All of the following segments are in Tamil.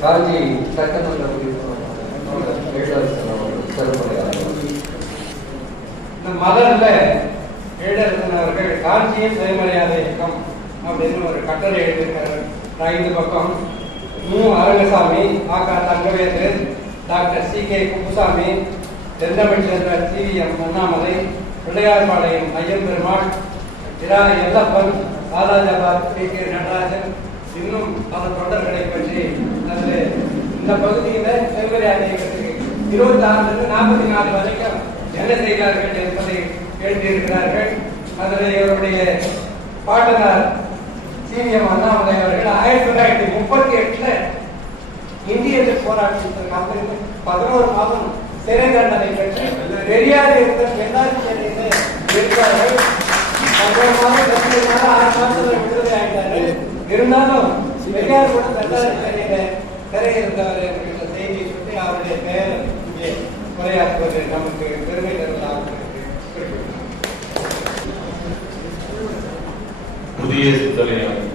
காஞ்சி சட்டமன்ற மதன்ல அவர்கள் காஞ்சியின் சுயமரியாதை இயக்கம் அப்படின்னு ஒரு கட்டளை எழுதியிருக்காரு. 5 பக்கம். அரங்கசாமி, ஆகா தங்கவேலு, டாக்டர் சி.கே. குப்புசாமி, தென்னமிழ்ச்செல்வர் சி.வி.எம். அண்ணாமலை, பிள்ளையார்பாளையம் ஐயம் பெருமாள், எல்லப்பன், ராதாஜாபாத் டி.கே. நடராஜன், இன்னும் பல தொண்டர்களை பற்றி அதில் இந்த பகுதியில் சுயமரியாதை இயக்கத்துக்கு 26 44 வரைக்கும் என்ன செய்தார்கள் என்பதை எழுதியிருக்கிறார்கள். அதில் இவருடைய பாட்டனார் சி.வி.எம். அண்ணாமலை அவர்கள் 1938 இந்திய போராட்டத்திற்காக 11 மாதம் சிறை தண்டனை பெற்று பெரியார் இருக்கிறார்கள். 11 மாதம் 6 மாதத்தில் விடுதலை ஆகிட்டார்கள். இருந்தாலும் பெரியார் கூட தண்டனை சிறை இருந்தவர் என்கிற செய்தியை சொல்லி அவருடைய பெயர் இங்கே உரையாற்றுவது நமக்கு பெருமை தருவதாக புதிய சிந்தனையாளர்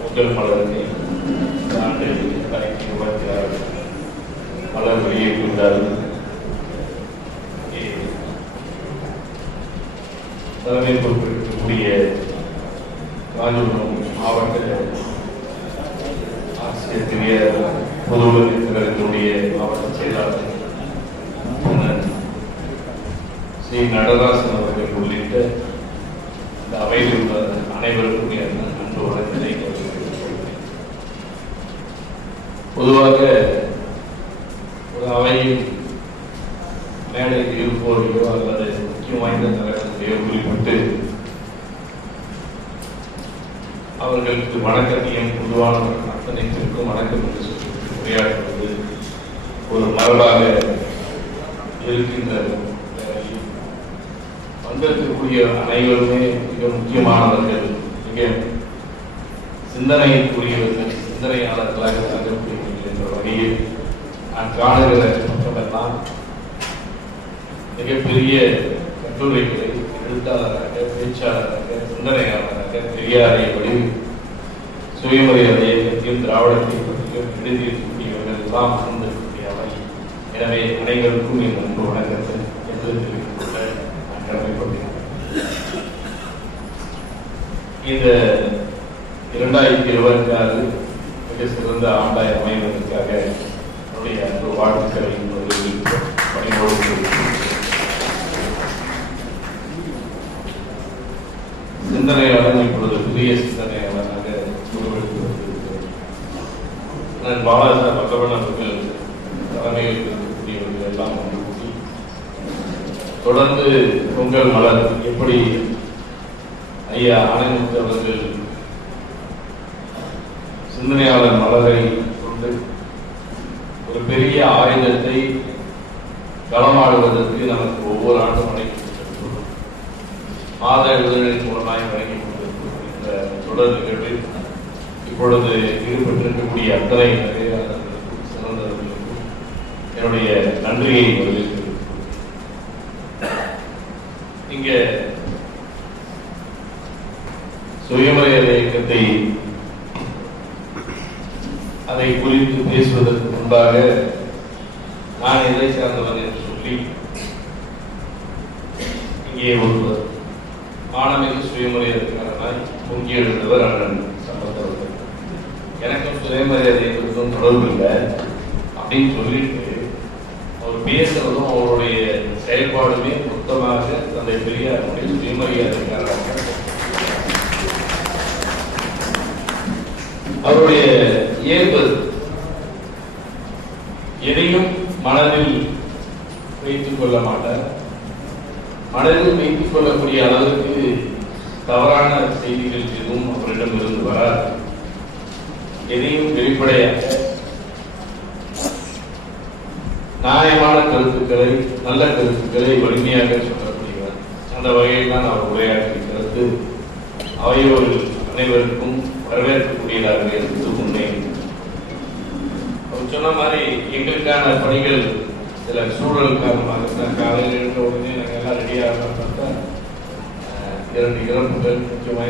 முதல் மலருக்கு ஆண்டு 2026 மலர் வெளியிட்டுள்ளார்கள். தலைமை பொறுப்பேற்கக்கூடிய காஞ்சிபுரம் மாவட்ட ஆசிரியர் பொதுவுடைய மாவட்ட செயலாளர் ஸ்ரீ நடராசன் அவர்கள் உள்ளிட்ட இந்த அவையில் உள்ள அனைவருக்கும் அன்பு வழக்கினை பொதுவாக ஒரு அவையில் மேடைக்கு இருப்போரையோ அல்லது முக்கியம் வாய்ந்த தலைவர்களையோ குறிப்பிட்டு அவர்களுக்கு வணக்கத்தையும் பொதுவான அத்தனைக்கும் வணக்கம் என்று சொல்லி உரையாற்றுவது ஒரு மரபாக இருக்கின்ற வந்திருக்கக்கூடிய அனைவருமே மிக முக்கியமானவர்கள், மிக சிந்தனைக்குரியவர்கள், சிந்தனையாளர்களாக கருதக்கூடியவர்கள் என்ற வகையில் நான் காணுகிற மக்களெல்லாம் மிகப்பெரிய கட்டுரைகளை எழுத்தாளராக, பேச்சாளராக, சிந்தனையாளராக பெரியாரை வழி சுயமரியாதை இயக்கத்தையும் திராவிடத்தை பற்றியும் எழுதியிருக்கக்கூடியவர்கள் எல்லாம் வந்திருக்கக்கூடிய அவை. எனவே அனைவருக்கும் என் அன்பு வணக்கத்தை என்று தெரிவித்துக் கொள்ள நான் கடமைப்படுகிறேன். இந்த 2026 மிக சிறந்த ஆண்டாய் அமைவதற்காக என்னுடைய அன்பு வாழ்த்துக்களை பணியோடு சிந்தனையாளர் இப்பொழுது புதிய சிந்தனையாளராக உருவெடுத்து வருகிறது. நான் பாலாஜா பகவன் அவர்கள் தலைமையில் இருக்கக்கூடியவர்கள் எல்லாம் வந்து கூட்டி தொடர்ந்து பொங்கல் மலர் எப்படி ஐயா ஆணைமுத்து அவர்கள் சிந்தனையாளர் மலரை கொண்டு ஒரு பெரிய ஆயுதத்தை களமாடுவதற்கு நமக்கு ஒவ்வொரு ஆண்டும் அழைக்கப்பட்டிருக்கிறோம். மாத இதழ்களின் மூலமாய் வழங்கி கொண்டிருக்கும் இந்த தொடர் நிகழ்வில் இப்பொழுது ஈடுபட்டிருக்கக்கூடிய அத்தனை நிறைவேறாளர்களுக்கும் சிறந்தவர்களுக்கும் என்னுடைய நன்றியை வரவேற்கிறேன். இங்க சுயமரியாதை இயக்கத்தை அதை குறித்து பேசுவதற்கு முன்பாக நான் எதை சார்ந்தவன் என்று சொல்லி இங்கே ஒருவர் மாணமிகு சுயமரியாதைக்காரனாய் பொங்கி எழுந்தவர் அண்ணன் சம்பந்தவர்கள். எனக்கும் சுயமரியாதை எங்களுக்கும் தொடர்பு இல்லை அப்படின்னு சொல்லிட்டு அவர் பேசுறதும் அவருடைய செயல்பாடுமே மொத்தமாக தந்தை பெரியாருடைய சுயமரியாதைக்காரராக அவருடைய இயல்பு எதையும் மனதில் வைத்துக் கொள்ள மாட்டார். மனதில் வைத்துக் கொள்ளக்கூடிய அளவுக்கு தவறான செய்திகள் எதுவும் அவரிடம் இருந்து வராது. எதையும் வெளிப்படையாக நியாயமான கருத்துக்களை, நல்ல கருத்துக்களை வலிமையாக சொல்லக்கூடியவர். அந்த வகையில் தான் அவர் உரையாற்றிய கருத்து அவையோர் அனைவருக்கும் வரவேற்கக்கூடியதாக இருந்து முன்னேறி அவர் சொன்ன மாதிரி எங்களுக்கான பணிகள் சில சூழல் காரணமாக காலையில் எழுந்த உடனே நாங்கள் எல்லாம் ரெடியாக பார்த்தா 2 இறப்புகள் முக்கியமாக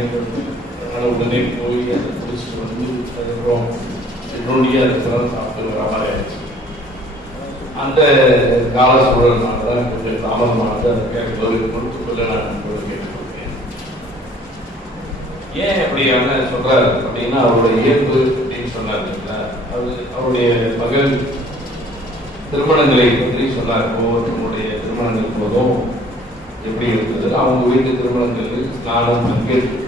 ஆனால் உடனே போய் அதை குடிச்சிட்டு வந்து அதுக்கப்புறம் சிற்றுண்டியாக இருக்கிறத சாப்பிட்டு வர மாதிரி ஆயிடுச்சு. அந்த கால சூழல்னால தான் கொஞ்சம் தாமதமானது. அதை கேட்கும்போது கொடுத்துக்கொள்ள நான் கேட்டுக்கொள்கிறேன். ஏன் அப்படியான சொல்றாரு அப்படின்னா அவருடைய இயல்பு அப்படின்னு சொன்னார் இல்லைங்களா, அது அவருடைய மகள் திருமணங்களை பற்றி சொன்னார். ஒவ்வொருத்தருடைய திருமணங்கள் போதும் எப்படி இருந்தது, அவங்க வீட்டு திருமணங்களுக்கு நானும் பங்கேற்றிருக்கிறேன்.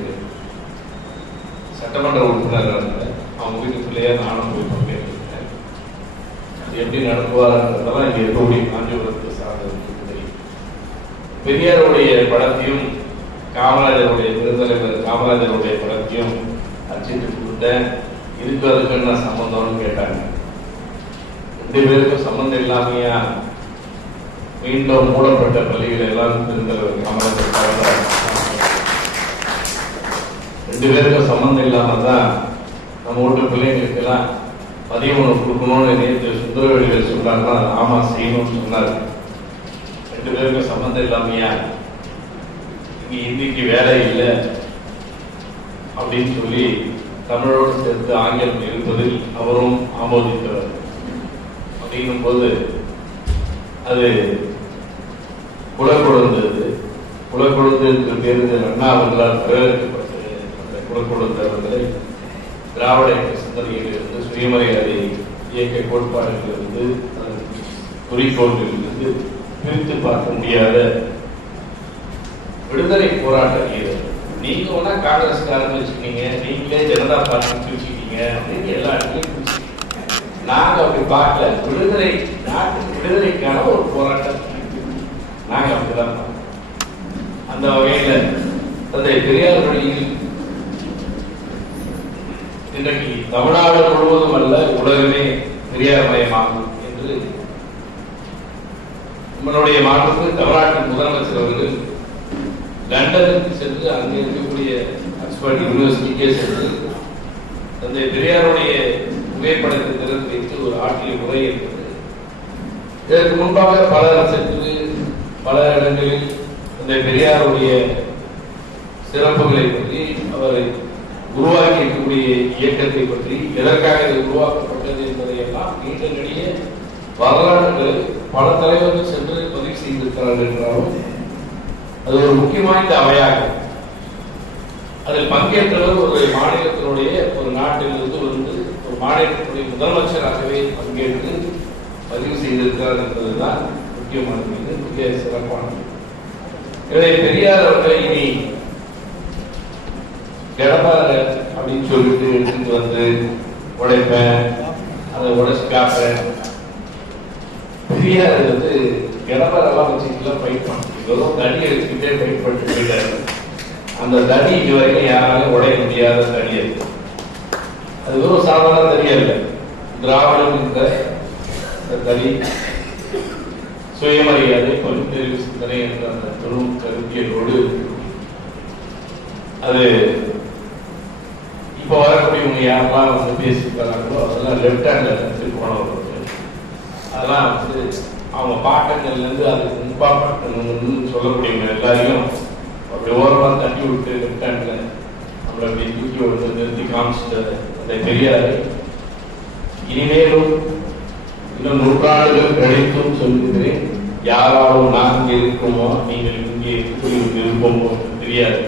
சட்டமன்ற உறுப்பினர்கள் அவங்க வீட்டு பிள்ளையா நானும் போய் பங்கேற்றிருக்கேன். அது எப்படி நடத்துவார்ன்றதெல்லாம் இங்கே இருக்கக்கூடிய காஞ்சிபுரத்தை சார்ந்தவர்களுக்கு தெரியும். பெரியாருடைய படத்தையும் காமராஜருடைய பெருந்தலைவர் காமராஜருடைய படத்தையும் அச்சிட்டு கொடுத்தேன். இதுக்கு அதுக்கு என்ன சம்பந்தம்னு கேட்டாங்க. 2 பேருக்கும் சம்பந்தம் இல்லாமையா மீண்டும் மூடப்பட்ட பள்ளிகள் எல்லாம் பெருந்தலைவர் காமராஜர் 2 பேருக்கும் சம்பந்தம் இல்லாம தான் நம்ம வீட்டு பிள்ளைங்களுக்கு எல்லாம் மதிய உணவு கொடுக்கணும்னு நேற்று சுந்தரவெளிகள் சொன்னாங்கன்னா ஆமா செய்யணும்னு சொன்னார். 2 பேருக்கும் சம்பந்தம் இல்லாமையா இன்னைக்கு வேலை இல்லை அப்படின்னு சொல்லி தமிழோடு சேர்த்து ஆங்கிலம் இருப்பதில் அவரும் ஆமோதித்தவர். அப்படிங்கும் போது அது குலக்கொழுந்தது. குலக்கொழுந்ததுக்கு பேருந்து அண்ணா அவர்களால் வரவேற்கப்பட்டது. அந்த குலக்கொழுந்தவர்களை திராவிட இயக்க சிந்தனையிலிருந்து சுயமரியாதை இயக்க கோட்பாடுகளிலிருந்து குறிக்கோள்களிலிருந்து பிரித்து பார்க்க முடியாத விடுதலை போராட்ட வீரர். நீங்க ஒன்னா காங்கிரஸ்காரன்னு வச்சுக்கீங்க, நீங்களே ஜனதா பார்ட்டி வச்சுக்கீங்க அப்படின்னு எல்லா இடத்துலையும் நாங்க அப்படி பார்க்கல. விடுதலை நாட்டு விடுதலைக்கான ஒரு போராட்டம் நாங்க அப்படிதான். அந்த வகையில தந்தை பெரியார் வழியில் இன்றைக்கு தமிழ்நாடு முழுவதும் அல்ல உலகமே பெரியார் மயமாகும் என்று நம்மளுடைய மாற்றத்துக்கு தமிழ்நாட்டின் முதலமைச்சர் அவர்கள் லண்டனுக்கு சென்று அங்கே இருக்கக்கூடிய ஆக்ஸ்போர்ட் யூனிவர்சிட்டிக்கே சென்று தந்தை பெரியாருடைய புகைப்படத்தை திறந்து வைத்து ஒரு ஆற்றிய உரை என்பது. இதற்கு முன்பாக பல சென்று பல இடங்களில் தந்தை பெரியாருடைய சிறப்புகளை பற்றி, அவரை உருவாக்கி இருக்கக்கூடிய இயக்கத்தை பற்றி, எதற்காக இது உருவாக்கப்பட்டது என்பதையெல்லாம் நீண்ட நெடிய வரலாற்றுகளை பல தலைவர்கள் சென்று பதிவு செய்திருக்கிறார்கள் என்றாலும் அது ஒரு முக்கிய வாய்ந்த அவையாகும். அதில் பங்கேற்றவர் ஒரு மாநிலத்தினுடைய ஒரு நாட்டிலிருந்து வந்து ஒரு மாநிலத்தினுடைய முதலமைச்சராகவே பங்கேற்று பதிவு செய்திருக்கிறார் என்பதுதான் முக்கியமானது, மிக சிறப்பானது. எனவே பெரியார் அவர்களை இனி கிடப்பாரு அப்படின்னு சொல்லிட்டு எடுத்துட்டு வந்து உடைப்பேன், அதை உடைச்சு காப்பேன். பெரியார் வந்து கிடப்பாரெல்லாம் வச்சுக்கலாம் ஃபைட் பண்ண வெறும் தடியை வச்சுக்கிட்டே ஃபைட் பண்ணிட்டு போயிட்டாரு. அந்த தடி இது வரைக்கும் யாராலும் உடைய முடியாத தடி. அது வெறும் சாதாரண தடியா இல்லை. திராவிடம் என்ற தடி, சுயமரியாதை, பகுத்தறிவு சிந்தனை என்ற அந்த பெரும் கருத்தியலோடு அது இப்ப வரக்கூடியவங்க யாரெல்லாம் வந்து பேசியிருக்காங்களோ அதெல்லாம் லெப்ட் ஹேண்ட்ல எடுத்து போனவர்கள். அதெல்லாம் வந்து அவங்க பாட்டங்கள்ல இருந்து அதுக்கு முன்பாட்டங்கள்னு சொல்லக்கூடியவங்க எல்லாரையும் அப்படி ஓரமாக தட்டி விட்டு லெப்ட் ஹேண்ட்ல நம்மளை அப்படி தூக்கி விட்டு நிறுத்தி காமிச்சிட்ட அந்த பெரியாரை இனிமேலும் இன்னும் நூற்றாண்டுகள் கழித்தும் சொல்லுகிறேன், யாராலும் நாங்கள் இருக்கோமோ நீங்கள் இங்கே இருப்போமோ தெரியாது.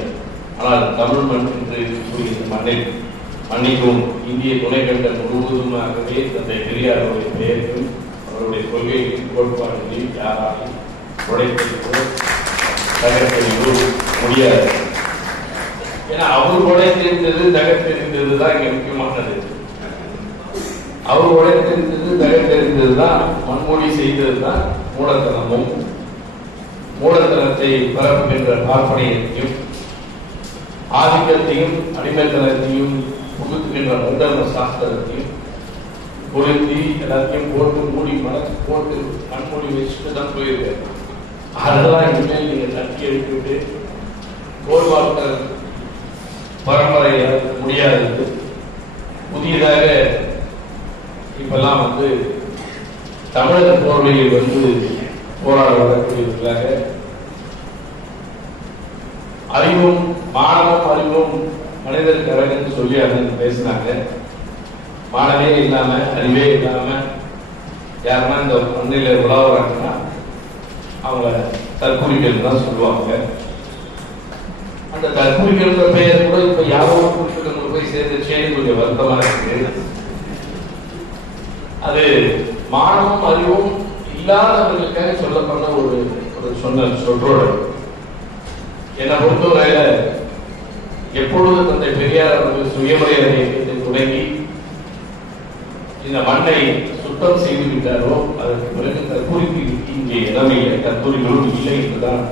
ஆனால் தமிழ் மண் என்று இருக்கக்கூடிய மண்ணில் மன்னிக்கும் இந்திய துணைக்கண்டம் முழுவதுமாகவே தந்தை பெரியாருடைய பெயர்கள் அவருடைய கொள்கைகளின் கோட்பாடுகளில் யாராலும் உடைப்பதோ தகர்த்தெறிவோ முடியாது. ஏன்னா அவர் உடைத்திருந்தது தகர்த்தெறிந்தது தான் இங்க முக்கியமானது. அவர் உடைத்திருந்தது தகர்த்தெறிந்தது தான், மண்மொழி செய்தது தான் மூடத்தனமும், மூடத்தனத்தை பரப்புகின்ற பார்ப்பனையத்தையும் ஆதிக்கத்தையும் அடிமைத்தனத்தையும் புகுத்துகின்ற மந்தர்ம சாஸ்திரத்தையும் பொருத்தி எல்லாத்தையும் போட்டு மூடி மனசு போட்டு கண்மூடி வச்சுட்டு தான் போயிருக்காரு. அதெல்லாம் இனிமேல் நீங்க தட்டி எடுத்துவிட்டு கோல்வாழ்த்தல் பரம்பரை முடியாது. புதியதாக இப்பெல்லாம் வந்து தமிழக போர்வையில் வந்து போராட வரக்கூடியவர்களாக அறிவும் மாணவம் அறிவும் மனிதர் கரகன்னு சொல்லி அண்ணன் பேசினாங்க. மானமே இல்லாம அறிவே இல்லாம யாருன்னா இந்த மண்ணில உலாவுறாங்கன்னா அவங்க தற்கொலைகள் தான் சொல்லுவாங்க. அந்த தற்கொலைகள் பெயர் கூட இப்ப யாரோ குறிப்பிட்டு போய் சேர்ந்துச்சேன்னு கொஞ்சம் வருத்தமா இருக்கு. அது மானமும் அறிவும் இல்லாதவர்களுக்காக சொல்லப்பட்ட ஒரு சொற்றோடு. என்னை பொறுத்தவரையில எப்பொழுது தந்தை பெரியார் அவர்கள் சுயமரியாதை இயக்கத்தை தொடங்கி இந்த மண்ணை சுத்தம் செய்து விட்டாரோ அதற்கு பிறகு தற்கொலைக்கு இங்கே இடமில்லை, தற்கொலைகளும் இல்லை என்றுதான்.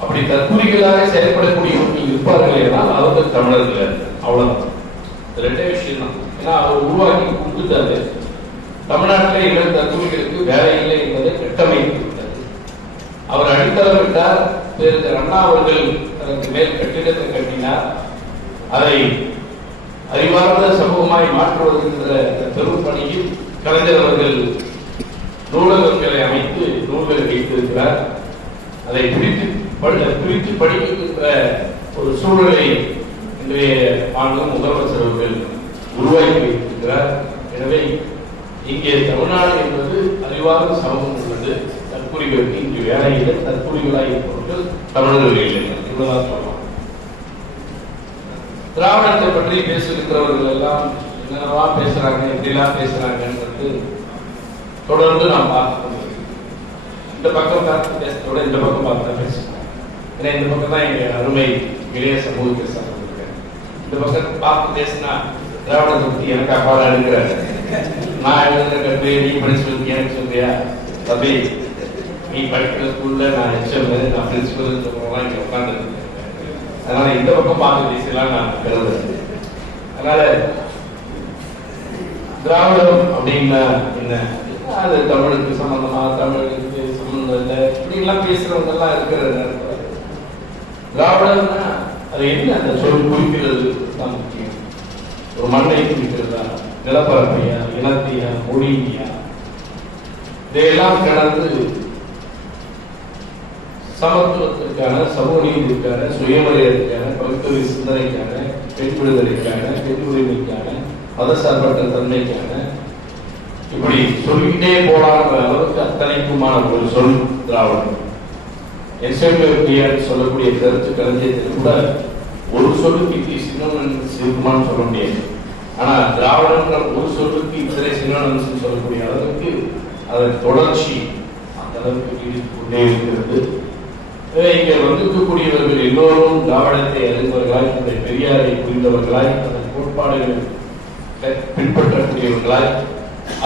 அப்படி தற்கொலைகளாக செயல்படக்கூடியவர்கள் இருப்பார்கள் என்றால் அவர்கள் தமிழர்கள், அவ்வளவுதான். ரெண்டே விஷயம் தான். ஏன்னா அவர் உருவாக்கி கொடுத்துட்டாரு. தமிழ்நாட்டிலே இளம் தற்கொலைகளுக்கு வேலை இல்லை என்பதை கட்டமைத்து விட்டார். அவர் அடித்தளமிட்டார். அண்ணா அவர்கள் அதற்கு மேல் கட்டிடத்தை கட்டினார். அதை அறிவார்ந்த சமூகமாய் மாற்றுவதென்ற பெரும் பணியில் கலைஞர் அவர்கள் நூலகங்களை அமைத்து நூல்களை வைத்திருக்கிறார். அதை பிரித்து படிக்கின்ற ஒரு சூழலை இன்றைய ஆண்டு முதலமைச்சர் அவர்கள் உருவாக்கி வைத்திருக்கிறார். எனவே இங்கே தமிழ்நாடு என்பது அறிவார்ந்த சமூகம் உள்ளது. தற்கொலைகளுக்கு இங்கு வேலையில தற்கொலைகளாக இருப்பவர்கள் தமிழர்கள் இல்லை. இவ்வளவுதான் சொல்லலாம். திராவிடத்தை பற்றி பேசுகிறவர்கள் எல்லாம் என்னவா பேசுறாங்க, எப்படிலாம் பேசுறாங்கன்றது தொடர்ந்து நாம் பார்க்கணும். இந்த பக்கம் பார்த்து பேசுறதோட இந்த பக்கம் பார்த்து தான் பேசுறாங்க. ஏன்னா இந்த பக்கம் தான் எங்க அருமை இளைய சமூகத்தை சார்ந்திருக்கேன். இந்த பக்கம் பார்த்து பேசினா திராவிடத்தை பத்தி எனக்கு அப்பாடா இருக்கிறாரு. நான் எழுதுற கற்பே நீ படிச்சு எனக்கு சொல்றியா தம்பி, நீ படிக்கிற ஸ்கூல்ல நான் ஹெச்எம், நான் பிரின்சிபல் இங்க உட்கார்ந்து. அதனால இந்த பக்கம் பார்த்து பேசலாம் நான் கருதுறேன். அதனால திராவிடம் அப்படின்னா என்ன, அது தமிழுக்கு சம்பந்தமா, தமிழுக்கு சம்பந்தம் இல்லை, இப்படி எல்லாம் பேசுறவங்க எல்லாம் இருக்கிற நேரத்தில் திராவிடம்னா அது என்ன, அந்த சொல் குறிக்கிறது தான் முக்கியம். ஒரு மண்ணை குறிக்கிறதா, நிலப்பரப்பையா, இனத்தையா, மொழியா, இதையெல்லாம் கடந்து சமத்துவத்திற்கான, சமூக நீதிக்கான, சுயமரியாதைக்கான, பகுத்தறிவு சிந்தனைக்கான, பெண் விடுதலைக்கான, பெண் உரிமைக்கான, மதசார்பற்ற தன்மைக்கான, இப்படி சொல்லிக்கிட்டே போலான்ற அளவுக்கு அத்தனைக்குமான ஒரு சொல் திராவிடம். என்சைக்ளோபீடியா சொல்லக்கூடிய கருத்து களஞ்சியத்தில் கூட ஒரு சொல்லுக்கு சினோனிம்ஸ் இருக்குமான்னு சொல்ல முடியாது. ஆனா திராவிடன்ற ஒரு சொல்லுக்கு இத்தனை சினோனிம்ஸ் சொல்லக்கூடிய அளவுக்கு அதன் தொடர்ச்சி அந்த அளவுக்கு நீடித்துக் கொண்டே இருக்கிறது. இங்கே வந்திருக்கக்கூடியவர்கள் எல்லோரும் திராவிடத்தை அறிந்தவர்களாய், தன்னுடைய பெரியாரை புரிந்தவர்களாய், அதன் கோட்பாடுகளை பின்பற்றக்கூடியவர்களாய்,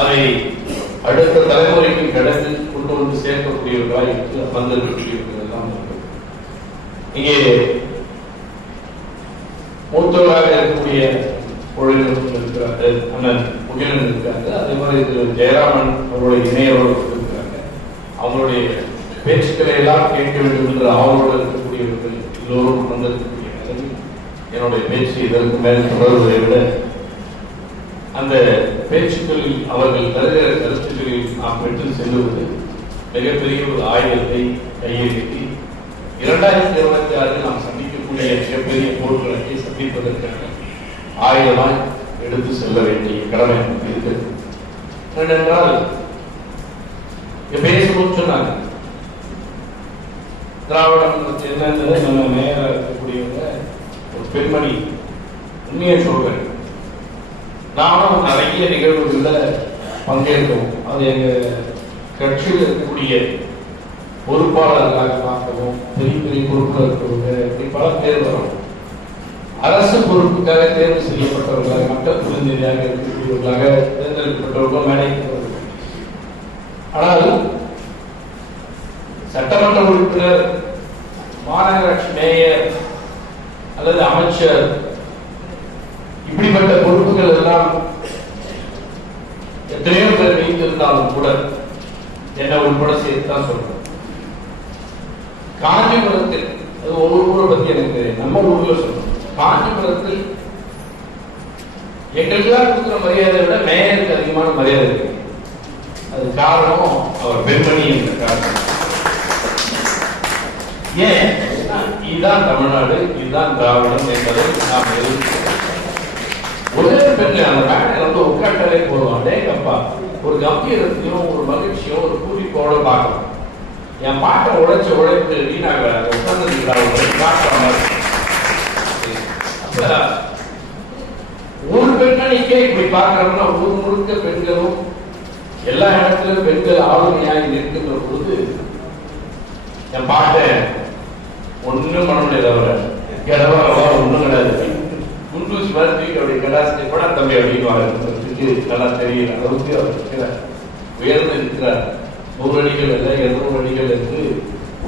அதை அடுத்த தலைமுறைக்கு கடந்து கொண்டு வந்து சேர்க்கக்கூடியவர்களாய் வந்திருக்கக்கூடியவர்கள் எல்லாம் இங்கே மூத்தவராக இருக்கக்கூடிய தொழில்நுட்பம் இருக்கிறார்கள், அண்ணன் முகிலன் இருக்காங்க. அதே மாதிரி திரு ஜெயராமன் அவருடைய இணையவர்கள் இருக்கிறாங்க. அவங்களுடைய பேச்சுக்களை எல்லாம் கேட்க வேண்டும் என்று ஆவலோடு இருக்கக்கூடியவர்கள் எல்லோரும் வந்திருக்கக்கூடிய நிலையில் என்னுடைய பேச்சு இதற்கு மேல் தொடர்வதை விட அந்த பேச்சுக்களில் அவர்கள் தருகிற கருத்துக்களில் நாம் பெற்று செல்வது மிகப்பெரிய ஒரு ஆயுதத்தை கையெழுத்தி 2026 நாம் சந்திக்கக்கூடிய மிகப்பெரிய போர்க்களத்தை சந்திப்பதற்கான ஆயுதமாய் எடுத்து செல்ல வேண்டிய கடமை இருக்கு. ஏனென்றால் பேசணும்னு சொன்னாங்க. திராவிடம் என்னன்னு நம்ம நேர இருக்கக்கூடியவங்க ஒரு பெண்மணி உண்மையை சொல்றேன். நானும் நிறைய நிகழ்வுகளில் பங்கேற்கவும், அது எங்க கட்சியில் இருக்கக்கூடிய பொறுப்பாளர்களாக பார்க்கவும், பெரிய பெரிய பொறுப்பில் இருக்கிறவங்க இப்படி பல பேர் வரும். அரசு பொறுப்புக்காக தேர்வு செய்யப்பட்டவர்களாக, மக்கள் பிரதிநிதியாக இருக்கக்கூடியவர்களாக தேர்ந்தெடுக்கப்பட்டவர்கள் மேடைக்கு வருவார்கள். ஆனால் சட்டமன்ற உறுப்பினர், மாநகராட்சி மேயர் அல்லது அமைச்சர், இப்படிப்பட்ட பொறுப்புகள் எல்லாம் எத்தனையோ பேர் வைத்திருந்தாலும் கூட என்ன உட்பட சேர்த்துதான் சொல்றேன். காஞ்சிபுரத்தில், அது ஒரு ஊரை பத்தி எனக்கு நம்ம ஊர்ல சொல்றோம், காஞ்சிபுரத்தில் எங்களுக்கெல்லாம் கொடுக்குற மரியாதை விட மேயருக்கு அதிகமான மரியாதை இருக்கு. அது காரணம் அவர் பெண்மணி என்ற காரணம். ஏன் இதுதான் தமிழ்நாடு, இதுதான் திராவிடம் என்பதை நாம் ஒரே பெண்ணு அந்த பேட்டை வந்து உட்காட்டாலே போதும். அடேங்கப்பா, ஒரு கம்பீரத்தையும் ஒரு மகிழ்ச்சியும் ஒரு பூரிப்போட பார்க்கலாம். என் பாட்டை உழைச்ச உழைப்பு வீணாக உட்கார்ந்து ஒரு பெண்மணிக்கே இப்படி பார்க்கறோம்னா ஊர் முழுக்க பெண்களும் எல்லா இடத்திலும் பெண்கள் ஆளுமையாக இருக்கின்ற பொழுது என் பாட்டை ஒன்னும் பண்ண முடியாது. அவரை இடவா ஒன்றும் கிடையாது. குண்டூசி மாதிரி தூக்கி அப்படி கடாசி கூட தம்பி அப்படின்னு நல்லா தெரியல அளவுக்கு அவர் உயர்ந்து இருக்கிறார். 100 அடிகள் அல்ல 200 அடிகள் என்று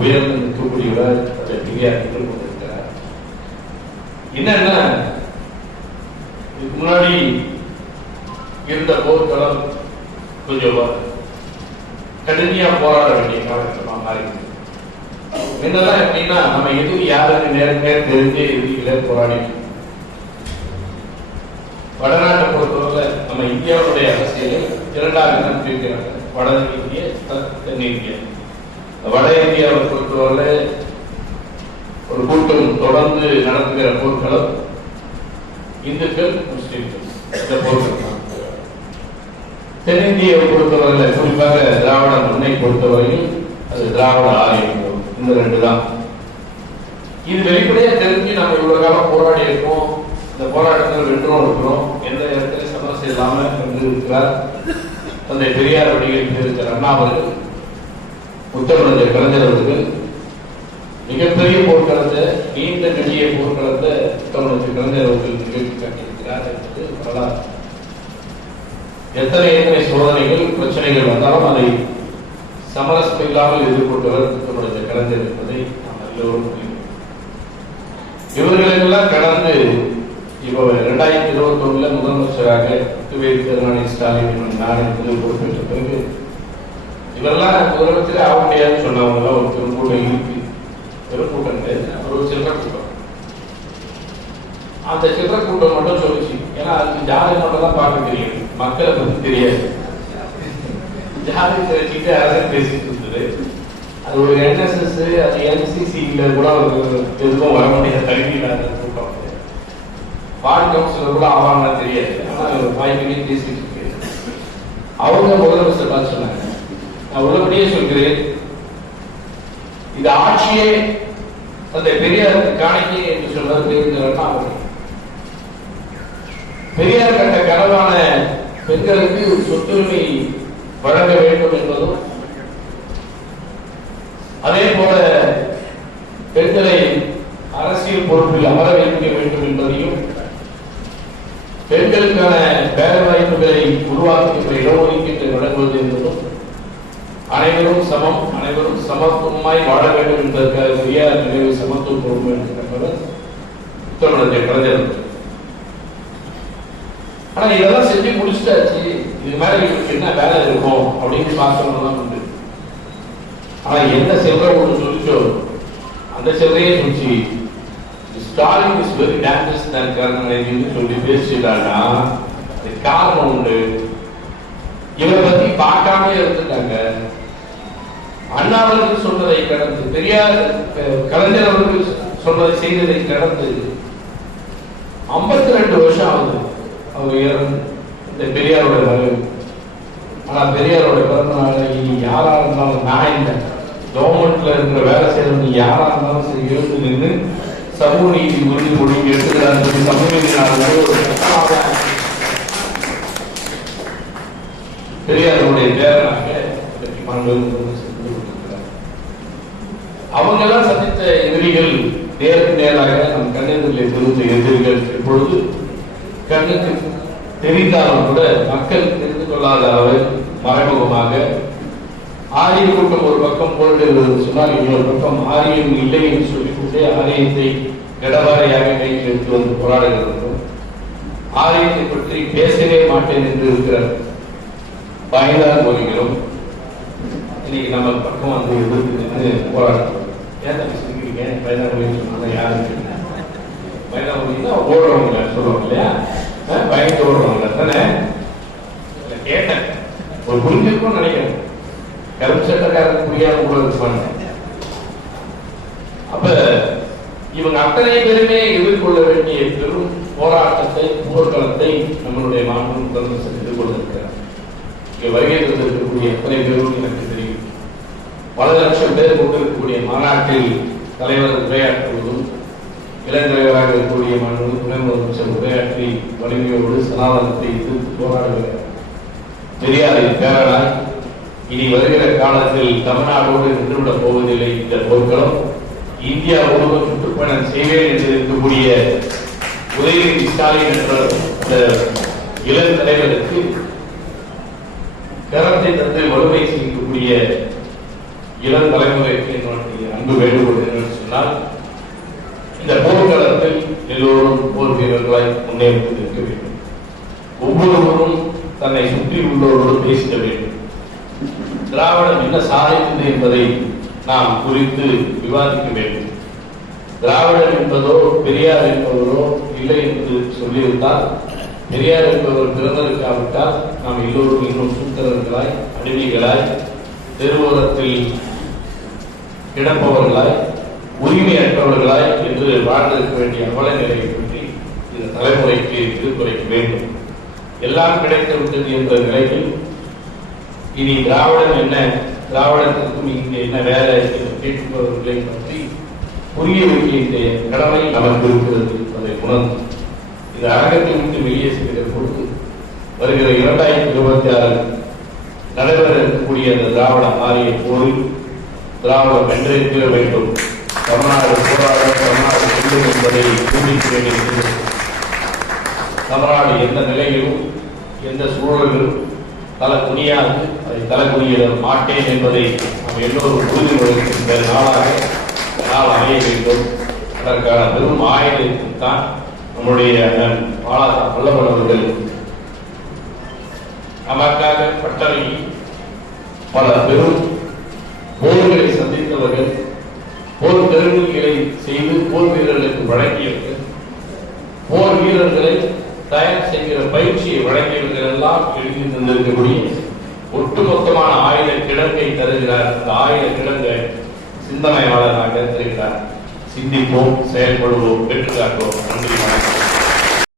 உயர்ந்து நிற்கக்கூடியவர் பெரியார் என்று கொண்டிருக்கிறார். என்னன்னா, இதுக்கு முன்னாடி இருந்த போர்க்களம் கொஞ்சம் கடுமையா போராட வேண்டிய காலகட்டமா மாறி என்னதான் எப்படின்னா, நம்ம எதுவும் யாருக்கு நேரமே தெரிஞ்சே எதிரிகளே போராடி வடநாட்டை பொறுத்தவரை நம்ம இந்தியாவுடைய அரசியலை 2ஆக தான் பிரிக்கிறாங்க. வட இந்திய, தென்னிந்திய. வட இந்தியாவை பொறுத்தவரை ஒரு கூட்டம் தொடர்ந்து நடத்துகிற போர்க்களம் இந்துக்கள், முஸ்லிம்கள் இந்த போர்க்களம். தென்னிந்தியாவை பொறுத்தவரையில் குறிப்பாக திராவிட முன்னை பொறுத்தவரையில் அது திராவிட ஆரியங்கள், இந்த 2 தான். இது வெளிப்படையா தெரிஞ்சு நம்ம இவ்வளவு காலம் போராடி இருக்கோம். இந்த போராட்டத்தில் வென்றும் இருக்கிறோம். எந்த இடத்துல சமரசம் இல்லாமல் இருக்கிறார் தந்தை பெரியார் வழியில் இருக்கிற அண்ணா அவர்கள், முத்தமிழர் கலைஞர் அவர்கள் மிகப்பெரிய போர்க்களத்தை, நீண்ட நெடிய போர்க்களத்தை முத்தமிழர் கலைஞர் அவர்கள் நிகழ்ச்சி காட்டியிருக்கிறார் என்பது வரலாறு. எத்தனை சோதனைகள் பிரச்சனைகள் வந்தாலும் அதை சமரசம் இல்லாமல் எதிர்கொண்டவர் முத்தமிழர் கலைஞர் என்பதை நாம் எல்லோரும் புரியும். இவர்களுக்கெல்லாம் கடந்து இப்போ 2021 முதலமைச்சராக கருணாநிதி ஸ்டாலின் நானே முதல் பொறுப்பேற்ற பிறகு இவரெல்லாம் முதலமைச்சரே ஆக முடியாதுன்னு சொன்னவங்க ஒரு திருக்கூட்டம் இருக்கு. பெருக்கூட்டம் ஒரு சில்லற கூட்டம். அந்த சில்லற கூட்டம் மட்டும் சொல்லிச்சு. ஏன்னா அதுக்கு ஜாதி மட்டும் தான் பார்க்க தெரியும், மக்களை பத்தி தெரியாது. ஜாதி தெரிஞ்சுட்டு அரசு பேசிட்டு இருந்தது. அது ஒரு NSS, அது NCCல கூட எதுவும் வர முடியாத தகுதி இல்லாத கூட்டம். வார்டு கவுன்சிலர் கூட ஆவாங்கன்னா தெரியாது. ஆனா வாய்ப்பு பேசிட்டு இருக்கு. அவங்க முதலமைச்சர் பார்த்து சொன்னாங்க, நான் உள்ளபடியே சொல்கிறேன், இது ஆட்சியே அந்த பெரியாருக்கு காணிக்கை என்று சொன்னது அவர்கள். பெரியார் கண்ட கனவான பெண்களுக்கு சொத்துரிமை வழங்க வேண்டும் என்பதும், அதே போல பெண்களை அரசியல் பொறுப்பில் அமர வைக்க வேண்டும் என்பதையும், பெண்களுக்கான வேலை வாய்ப்புகளை உருவாக்குகின்ற இடஒதுக்கீட்டை வழங்குவது என்பதும், அனைவரும் சமம், அனைவரும் சமத்துவமாய் வாழ வேண்டும் என்பதற்காக பெரியார் நினைவு சமத்துவம் பொறுப்பு என்பவர் முத்தமிழர் கலைஞர். ஆனா இதெல்லாம் செஞ்சு முடிச்சுட்டாச்சு, இது மேல இவருக்கு என்ன வேலை இருக்கும் அப்படின்னு பார்க்கறதுதான் உண்டு. ஆனா என்ன செல்ற ஒன்று சொல்லிச்சோ அந்த செல்றையே சொல்லிச்சு, ஸ்டாலின் இஸ் வெரி டேஞ்சரஸ் தான் கருணாநிதினு சொல்லி பேசிட்டாங்கன்னா அது காரணம் உண்டு. இவரை பத்தி பார்க்காம இருந்துட்டாங்க. அண்ணா அவர்கள் சொன்னதை கடந்து, பெரியார் கலைஞர் அவர்கள் சொன்னதை செய்ததை கடந்து 52 வருஷம் ஆகுது அவங்க இந்த பெரியாரோட வரவு. ஆனா பெரியாரோட பிறந்த நாள் இனி யாரா இருந்தாலும், நான் இல்லை கவர்மெண்ட்ல இருக்கிற வேலை செய்யறது யாரா இருந்தாலும் சரி எழுந்து நின்று சமூக நீதி உறுதிமொழி எடுத்துக்கிறாங்க. சமூக பெரியாருடைய பேரனாக அவங்க எல்லாம் சந்தித்த எதிரிகள் நேருக்கு நேராக நம் கண்ணெதிரில் தெரிந்த எதிரிகள் இப்பொழுது கண்ணுக்கு தெரிந்தாலும் கூட மக்கள் தெரிந்து கொள்ளாத அளவில் மறைமுகமாக ஆரிய கூட்டம் ஒரு பக்கம் போராடுகிறது சொன்னால், இன்னொரு பக்கம் ஆரியம் இல்லை என்று சொல்லிக்கொண்டே ஆரியத்தை கடவாரையாக கையில் எடுத்து வந்து போராடுகிறது. ஆரியத்தை பற்றி பேசவே மாட்டேன் என்று இருக்கிறார் பயந்தார் மொழிகளும் இன்னைக்கு நம்ம பக்கம் வந்து எதிர்த்து நின்று போராடுறோம். ஏன் சொல்லிக்கிறீங்க பயந்தார் மொழி சொன்னா யாரும் பயந்தார் மொழின்னா ஓடுறவங்க சொல்லுவாங்க இல்லையா, பயந்து ஓடுறவங்க தானே கேட்டேன். ஒரு புரிஞ்சிருக்கும் நினைக்கிறேன், கருப்பு சட்டக்காரருக்கு புரியாம கூட இருப்பாங்க. அப்ப இவங்க அத்தனை பேருமே எதிர்கொள்ள வேண்டிய பெரும் போராட்டத்தை, போர்க்களத்தை நம்மளுடைய மாநில முதலமைச்சர் எதிர்கொண்டிருக்கிறார். இங்கே வருகை தந்திருக்கக்கூடிய எத்தனை பேரும் எனக்கு தெரியும். பல லட்சம் பேர் கொண்டிருக்கக்கூடிய மாநாட்டில் தலைவர் உரையாற்றுவதும், இளந்தலைவராக இருக்கக்கூடிய மாநில துணை முதலமைச்சர் உரையாற்றி வலிமையோடு சனாதனத்தை எதிர்த்து போராடுகிறார். பெரியாரின் பேரனாய் இனி வருகிற காலத்தில் தமிழ்நாடோடு நின்றுவிடப் போவதில்லை. இந்த போர்க்களம் இந்தியா முழுவதும் சுற்றுப்பயணம் செய்வேன் என்று இருக்கக்கூடிய உதயநிதி ஸ்டாலின் என்ற இந்த இளம் தலைவருக்கு கரத்தை தந்து வலுவை செய்யக்கூடிய இளம் தலைமுறைக்கு என்னுடைய அன்பு வேண்டுகோள் என்னன்னு சொன்னால், இந்த போர்க்களத்தில் எல்லோரும் போர் வீரர்களாய் முன்னேறி இருக்க வேண்டும். ஒவ்வொருவரும் தன்னை சுற்றி உள்ளவரோடு பேசிட வேண்டும். திராவிடம் என்ன சாதித்தது என்பதை நாம் குறித்து விவாதிக்க வேண்டும். திராவிடம் என்பதோ பெரியார் என்பவரோ இல்லை என்று சொல்லியிருந்தால், பெரியார் என்பவர் பிறந்திருக்காவிட்டால் நாம் எல்லோரும் இன்னும் சூத்திரர்களாய், அடிமைகளாய், தெருவோரத்தில் கிடப்பவர்களாய், உரிமையற்றவர்களாய் என்று வாழ்ந்திருக்க வேண்டிய அவல நிலையை பற்றி இந்த தலைமுறைக்கு எடுத்துரைக்க வேண்டும். எல்லாம் கிடைத்துவிட்டது என்ற நிலையில் இனி திராவிடம் என்ன, திராவிடத்திற்கும் இங்கே என்ன வேலை என்று கேட்பவர்களை பற்றி புரிய வைக்கின்ற கடமை நமக்கு இருக்கிறது என்பதை உணர்ந்து இந்த அரங்கத்தை விட்டு வெளியே செல்கிற பொழுது வருகிற 2026 நடைபெற இருக்கக்கூடிய அந்த திராவிட மாறிய போரில் திராவிடம் வென்றே தீர வேண்டும். தமிழ்நாடு போராட, தமிழ்நாடு செல்லும் என்பதை ஊழிக்க வேண்டியிருக்கிறது. தமிழ்நாடு எந்த நிலையிலும் எந்த சூழலிலும் தலை குனியாது, அதை தலை குனியிட மாட்டேன் என்பதை நாம் எல்லோரும் உறுதிமொழிக்கின்ற நாளாக நாள் அமைய வேண்டும். அதற்கான பெரும் ஆயுதத்தைத்தான் நம்முடைய வல்லவன் அவர்கள் நமக்காக பட்டறை பல பெரும் போர்களை சந்தித்தவர்கள், போர் கருவிகளை செய்து போர் வீரர்களுக்கு வழங்கியவர்கள், போர் வீரர்களை தயார் செய்கிற பயிற்சியை வழங்கியவர்கள் எல்லாம் எழுதி தந்திருக்கக்கூடிய ஒட்டுமொத்தமான ஆயுத கிடங்கை தருகிறார். அந்த ஆயுத கிடங்கை சிந்தனையாளராக தருகிறார். சிந்திப்போம், செயல்படுவோம், பெற்று காட்டுவோம். நன்றி.